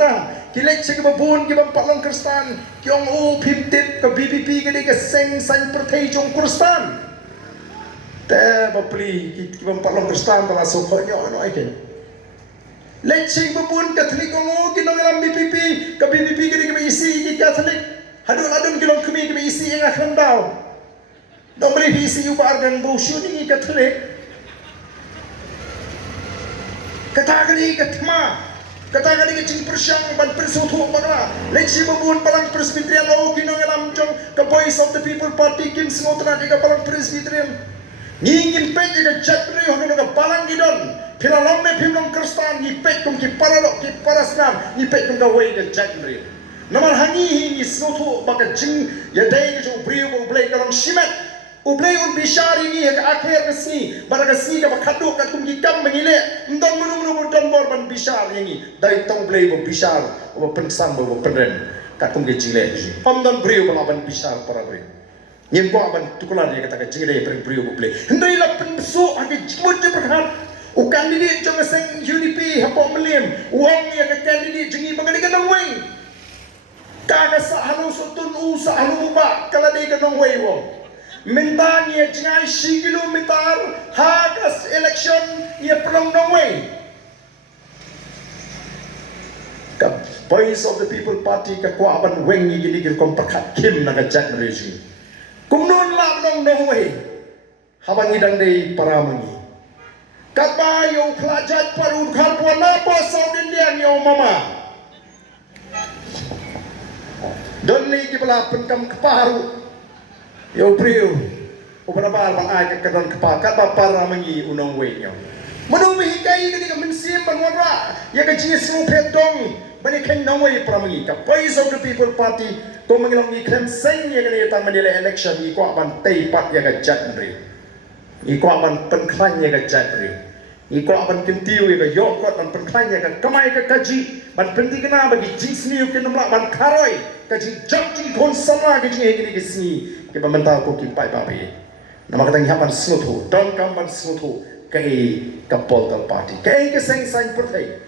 bantang kilek se ke babun ke bang palong Kristan kyong u pimtip ke BBP ke ke seng sang pertai jong Kristan te bapli ke bang palong Kristan tala so khonyo no aiken lek se babun Katolik ngo ke nongram BBP ke ke isi ke Katolik hadun kilong kemi ke isi yang akan daw dong beli isi ubar dan busu ni Katolik kata kali ke cing persyang ban persutu bagla leksi babun palang presbyterian lo kinong alam jong ke voice of the people party kim singotra di palang presbyterian ngingin pe ke chatri hono ke palang gidon pilalong ne pimlong Kristan ni pe kum ki paralok ki parasnam ni pe kum ka wei ke chatri namal hangi ni singotu baka jing ya dai ke jo brio bo blai kalong simet ublay un bishari ni ka akhir kesni baraga si ka bakaduk ka tum gikam mengile ndon munu don bor ban bishar yangi dai tong blay bo bishar bo pensam bo penren ka tum ge jile ji pamdon brio ba ban bishar para brio nyen ko ban tukulan ye kata ka jile per brio bo blay ndai la pensu age jimut je berhat u candidate jong seng UDP hapo melim uang ye ka candidate jengi mangani ka nang wei ka sa halu sutun u sa halu ba kala dei ka nang wei wo minta ni jangan 10 kilometer hagas election ni pelong nongway ka voice of the people party ka kwa ban weng ni gini gil kom perkat kim na gajak reji kum non la nong nongway habang idang dei para mangi kapa yo klajat paru khar pona po South India yo mama don ni kipala penkam keparu yo prio ubara bal bal ai ka kadon kapa ka ba para mangi unong we nyo manu mi hikai ni ka mensim ban wara ya ka jis mu petong bani ken nong we para mangi ka voice of the people party to mangilong ni krem seng ya ka ni tang manila election ni ko ban tei pat ya ka jat ri ni ko ban pen klan ya ka jat ri ni ko ban kentiu ya ka yo ko ban pen klan ya ka kamai ka kaji ban penti kana bagi jis ni ke namla ban karoi kaji jati kon sama ke jing ni ke sini ke pemerintah ko ki pai babi nama katang hapan smutu don kamban smutu ke kapol party ke seng sang pertai